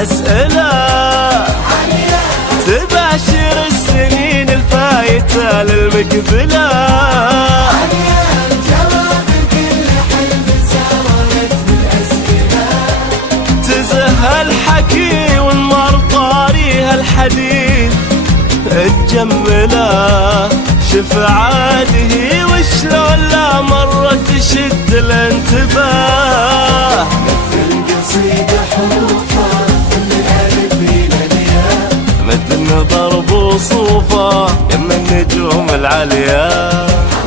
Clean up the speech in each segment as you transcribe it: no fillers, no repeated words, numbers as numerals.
الأسئلة، تباشر السنين الفايتة للمقبلة. تزهى الحكي والمر طاريها الحديث تجمله. شف عاده وشلون لا مرة تشد الانتباه. مثل قصيدة حروفها من الألف إلى الياء، مد النظر بوصوفه يم النجوم العالية.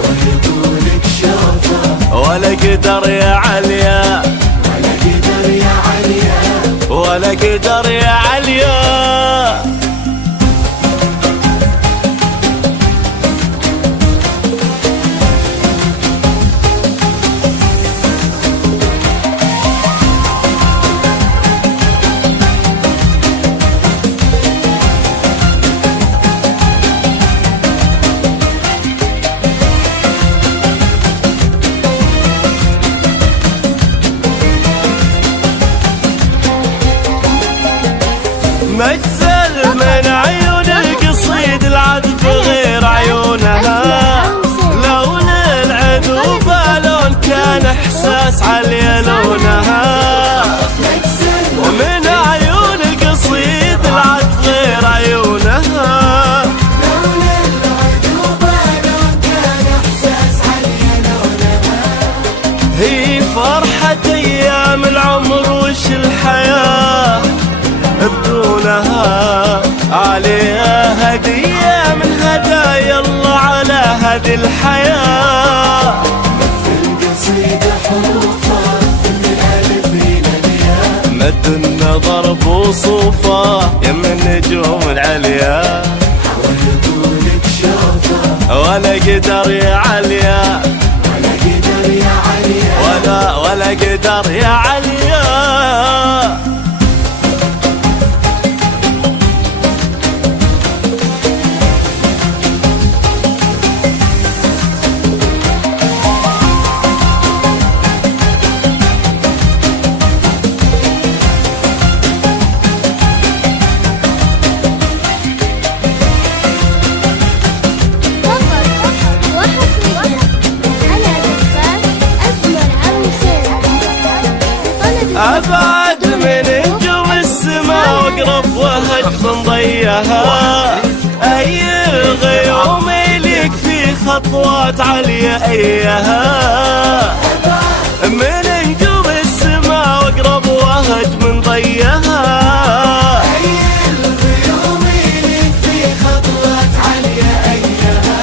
ويقولك شوفه ولا قدر يا عليا، ولا قدر يا عليا، ولا قدر يا عليا. مجزل من عيون القصيد العذب غير عيونها. لون العذوب لون كان احساس علي لونها. من عيون القصيد العذب غير عيونها. لون العذوب لون كان إحساس علي لونها. هي فرحة ايام العمر وش الحياة بدونها. عليها هدية من هدايا الله على هذه الحياة. مثل قصيدة حروفها من الألف إلى الياء، مد النظر بوصوفه يم النجوم العليا. ويقولك شوفه ولا قدر يا عليا، ولا قدر يا عليا، ولا قدر يا عليا. أبعد من نجوم السما واقرب وهج من ضيها. أي الغيوم ليك في خطوات عليا أيها. من نجوم السما واقرب وهج من ضيها. أي الغيوم ليك في خطوات عليا أيها.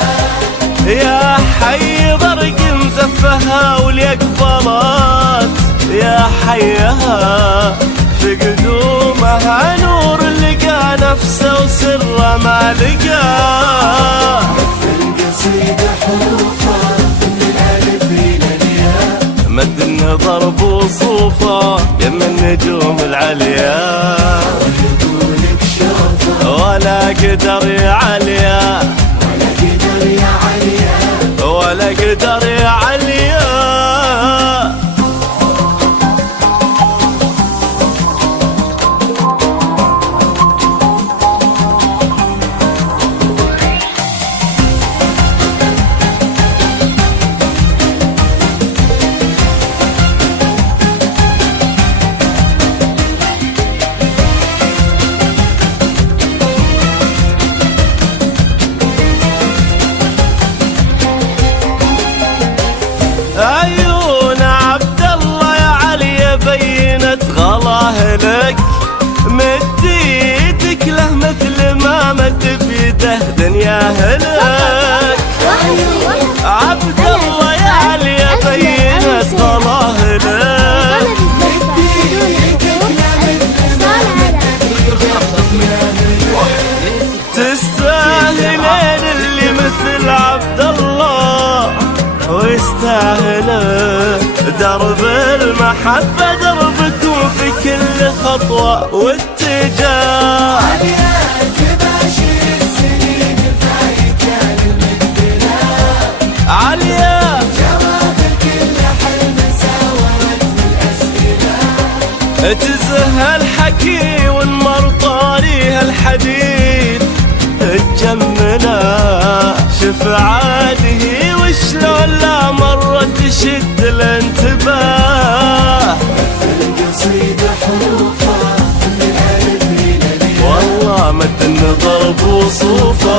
يا حي برق مزفها واليقبلات يا حيها. في قدومها نور لقى نفسه وسره ما لقاه. مثل قصيدة حروفها من الألف إلى الياء، مد النظر بوصوفه يم النجوم العليا. ويقولك شوفه ولا قدر يا عليا، ولا قدر يا عليا، ولا قدر يا عليا. عيون عبد الله يا علي بينت غلاه لك. مد ايدك له مثل ما مد بيده دنياه لك. عبد الله يا علي بينت غلاه لك. تستاهلين اللي مثل عبد الله ويستاهل درب المحبة دربكم في كل خطوة واتجاه. عليا تباشر السنين الفايتة للمقبلة. عليا جواب كل حلم ساورت بالأسئلة. تزهى الحكي الحديث تجمله، شف عاده وشلون لا مرة تشد الانتباه. القصيدة حروفها من الألف إلى الياء، والله مد النظر بوصوفه